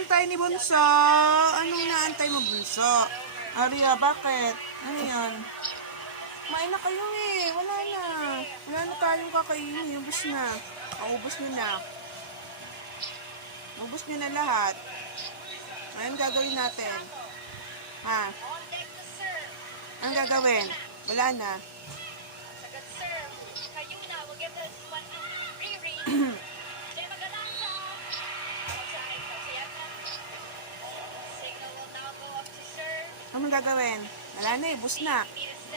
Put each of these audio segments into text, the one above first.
inaantay ni Bunso? Anong inaantay mo, Bunso? Aria, bakit? Ano yan? Kumain na kayo eh. Wala na. Wala na tayong kakainin. Ubus na. Maubos nyo na. Ubus nyo na lahat. Ngayon gagawin natin. Ha? Anong gagawin? Wala na. Anong gagawin? Wala na eh. Ubus na.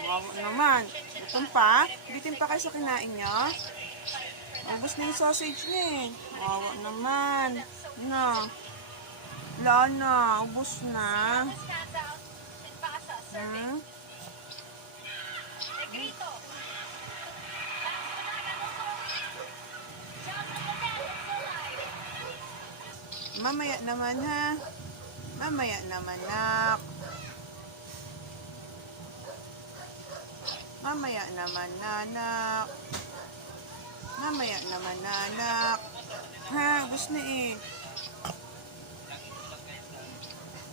Wow, naman. Gutom pa? Bitin pa kayo sa kinain nyo? Ubus na yung sausage niya eh. Wawa naman. No. Wala na. Ubus na. Hmm? Mamaya naman ha. Mamaya naman nak. Mamaya naman nanak. Mamaya naman nanak. Ha, ubus na eh.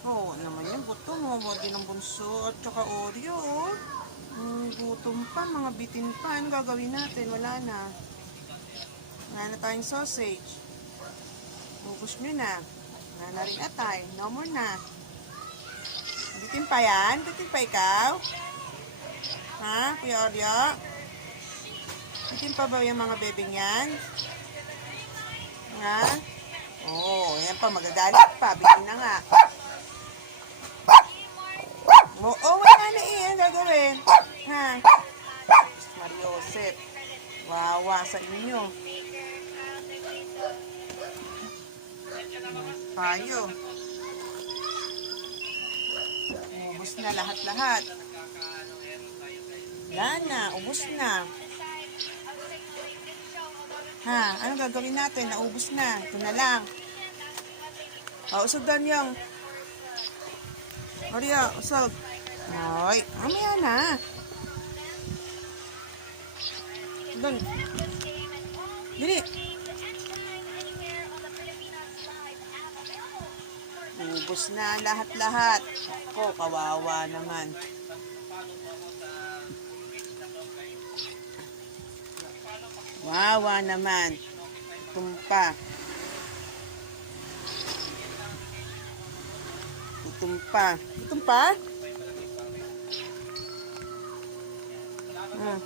Oo naman yan, gutom mo. Din ang bunso at saka Oreo. oh. Hmm, gutom pa, mga bitin pa. Ano gagawin natin? Wala na. Wala na tayong sausage. Ubus nyo na. Wala na rin atay. No more na. Bitin pa yan? Bitin pa ikaw? Ha, Kuya Oreo? Bitin pa ba yung mga bebeng yan? Ha? Oo, oh, yan pa. Magagalit pa. Bitin na nga. Oo, oh, wala na eh. Ang gagawin. Ha? Mariosep. Wawa sa inyo. Tayo. Ubus na lahat-lahat. Wala na, ubus na. Ha, ano gagawin natin? Naubos na. Ito na lang. O, usog doon yung. Maria, usog. Ay, mamaya na. Doon. Dili. Ubus na lahat-lahat. Ako, kawawa naman. Wawa naman. Tumpa. Tumpa. Tumpa? Hmm.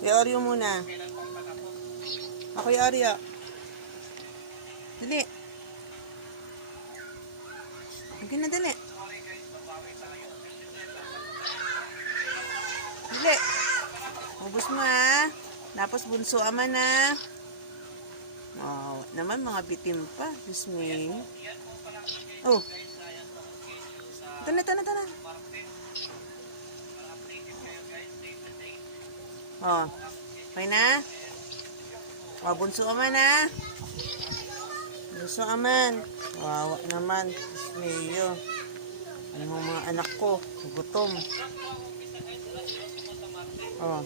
Kuya Oreo muna. Ako yung Oreo. Dali. Sige na, dali. Dali. Ubus mo ha. Tapos bunso ama na. Oh, naman mga bitim pa. Diyos me. Oh. Ito na, ito na, ito na. Oh. Okay na? Oh, bunso ama na. Bunso aman. Wawa naman. Me. Ano mga mga anak ko. Gutom. Oh.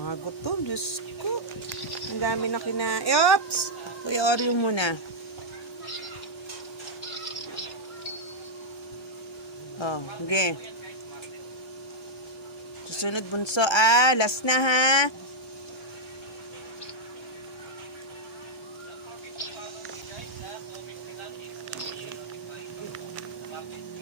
Mga gutom, Diyos ko. Ang dami na kina... Oops! Kuya Oreo muna. Oh, okay. Susunod bunso, ah. Last na, ha? Gracias.